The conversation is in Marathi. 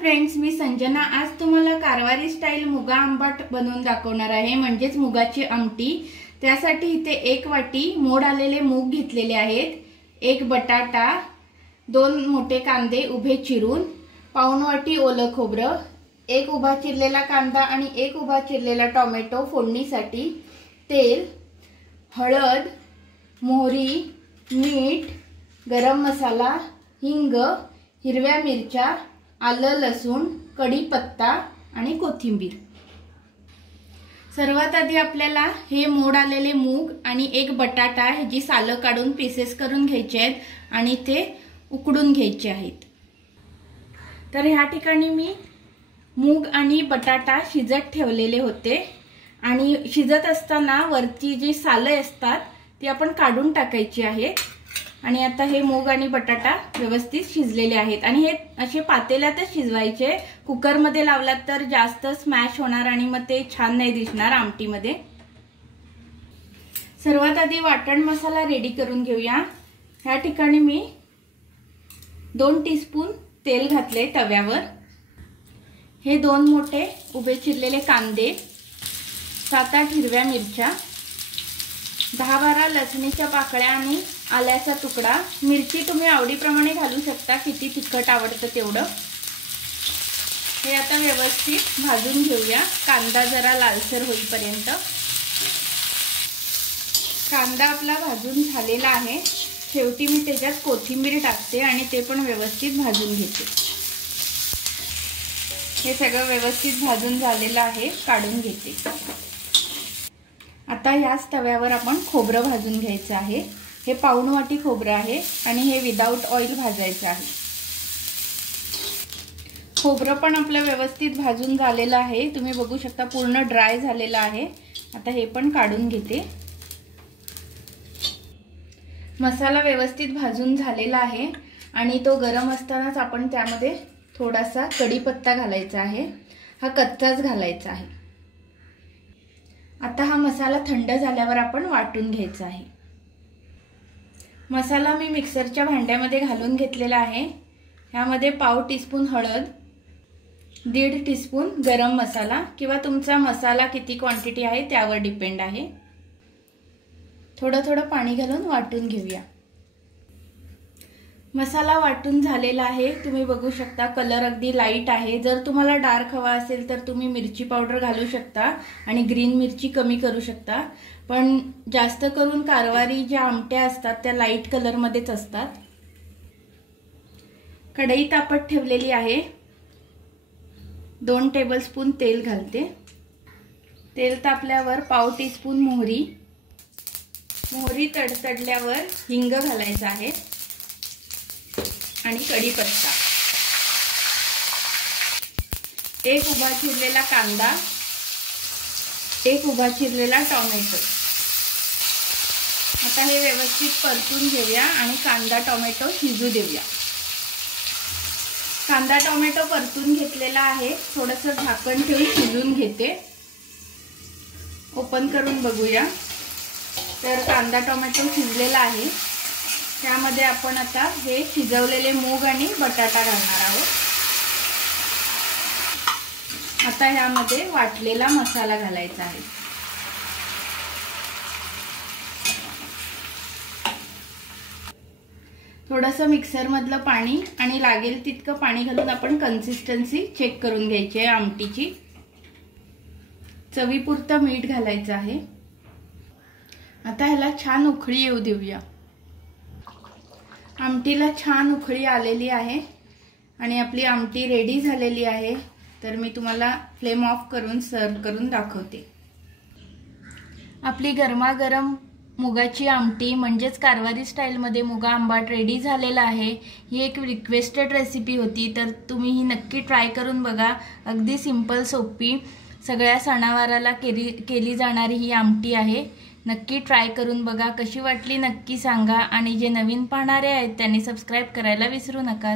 फ्रेंड्स, मी संजना आज तुम्हाला कारवारी स्टाईल मुगा आंबाट बनवून दाखवणार आहे, म्हणजेच मुगाची आमटी। त्यासाठी इथे 1 वाटी मोड आलेले मूग घेतलेले आहेत, 1 बटाटा, 2 मोठे कांदे उभे चिरून, पाऊण वाटी ओलं खोबरं, 1 उभा चिरलेला कांदा आणि 1 उभा चिरलेला टोमॅटो फोडणीसाठी, तेल, हळद, मोहरी, मीठ, गरम मसाला, हिंग, हिरव्या मिरच्या, आलं लसूण, कढीपत्ता आणि कोथिंबीर। सर्वात आधी आपल्याला हे मोड आलेले मूग आणि 1 बटाटा ह्याची सालं काढून पीसेस करून घ्यायचे आहेत आणि ते उकडून घ्यायचे आहेत। तर ह्या ठिकाणी मी मूग आणि बटाटा शिजत ठेवलेले होते आणि शिजत असताना वरची जी सालं असतात ती आपण काढून टाकायची आहेत। आणि आता हे मूग आणि बटाटा व्यवस्थित शिजलेले आहेत आणि हे असे पातेल्यातच शिजवायचे। कुकर मध्ये लावलात तर जास्त स्मॅश होणार आणि मग ते छान नाही दिसणार आमटीमध्ये। सर्वात आधी वाटण मसाला रेडी करून घेऊया। ह्या ठिकाणी मी 2 टीस्पून तेल घातले तव्यावर। हे 2 मोठे उभे चिरलेले कांदे, 7-8 हिरव्या मिरच्या, 10-12 लसणीच्या पाकळ्या आणि आल्याचा तुकडा। मिरची तुम्ही आवडीप्रमाणे घालू शकता, किती तिखट आवडतं तेवढं। हे आता व्यवस्थित भाजून घेऊया, कांदा जरा लालसर होईपर्यंत। कांदा आपला भाजून झालेला आहे। शेवटी मी त्याच्यात कोथिंबीर टाकते आणि ते पण व्यवस्थित भाजून घेते। हे सगळं व्यवस्थित भाजून झालेलं आहे, काढून घेते। आता याच तव्यावर आपण खोबरं भाजून घ्यायचं आहे। हे पाऊण वाटी खोबरं आहे आणि हे विदाउट ऑइल भाजायचं आहे। खोबरं पण आपलं व्यवस्थित भाजून झालेलं आहे, तुम्ही बघू शकता पूर्ण ड्राय झालेलं आहे। आता हे पण काढून घेते। मसाला व्यवस्थित भाजून झालेला आहे आणि तो गरम असतानाच आपण त्यामध्ये थोडासा कढीपत्ता घालायचा आहे, हा कच्चाच घालायचा आहे। आता हा मसाला थंड झाल्यावर आपण वाटून घ्यायचा आहे। मसाला मी मिक्सरच्या भांड्यामध्ये घालून घेतलेला आहे। ह्यामध्ये पाव टीस्पून हळद, 1.5 टीस्पून गरम मसाला किंवा तुमचा मसाला किती क्वांटिटी आहे त्यावर डिपेंड आहे। थोडं थोडं पाणी घालून वाटून घेऊया। मसाला वाटून झालेला आहे, तुम्ही बघू शकता कलर अगदी लाईट आहे। जर तुम्हाला डार्क हवा असेल तर तुम्ही मिरची पावडर घालू शकता आणि ग्रीन मिरची कमी करू शकता, पण जास्त करून कारवारी ज्या आमट्या असतात त्या लाईट कलर मध्येच असतात। कढई तापत ठेवलेली आहे, 2 टेबलस्पून तेल घालते। तेल तापल्यावर पाव टीस्पून मोहरी, मोहरी तडतडल्यावर हिंग घालायचा आहे आणि कढीपत्ता, 1 उभा चिरलेला कांदा, 1 उभा चिरलेला टोमॅटो। आता हे व्यवस्थित परतून घेऊया आणि कांदा टोमॅटो शिजू देऊया। कांदा टोमॅटो परतून घेतलेला आहे, थोडंसं झाकण ठेवून शिजून घेते। ओपन करून बघूया तर कांदा टोमॅटो शिजलेला आहे। त्यामध्ये आपण आता हे शिजवलेले मूग आणि बटाटा घालणार आहोत। आता ह्यामध्ये वाटलेला मसाला घालायचा आहे। थोडंसं मिक्सर मधलं पाणी आणि लागेल तितकं पाणी घालून आपण कन्सिस्टन्सी चेक करून घ्यायची आहे आमटीची। चवीपुरतं मीठ घालायचं आहे। आता ह्याला छान उकळी येऊ देऊया। आमटीला छान उकळी आलेली आहे आणि आपली आमटी रेडी झालेली आहे। तर मी तुम्हाला फ्लेम ऑफ करून सर्व करून दाखवते। आपली गरमागरम मुगाची आमटी म्हणजेच कारवारी स्टाईलमध्ये मुगा आंबाट रेडी झालेला आहे। ही एक रिक्वेस्टेड रेसिपी होती, तर तुम्ही ही नक्की ट्राय करून बघा। अगदी सिंपल सोपी सगळ्या सणावाराला केली जाणारी ही आमटी आहे। नक्की ट्राय करून बघा, कशी वाटली नक्की सांगा आणि जे नवीन पाहणारे आहेत त्यांनी सबस्क्राइब करायला विसरू नका।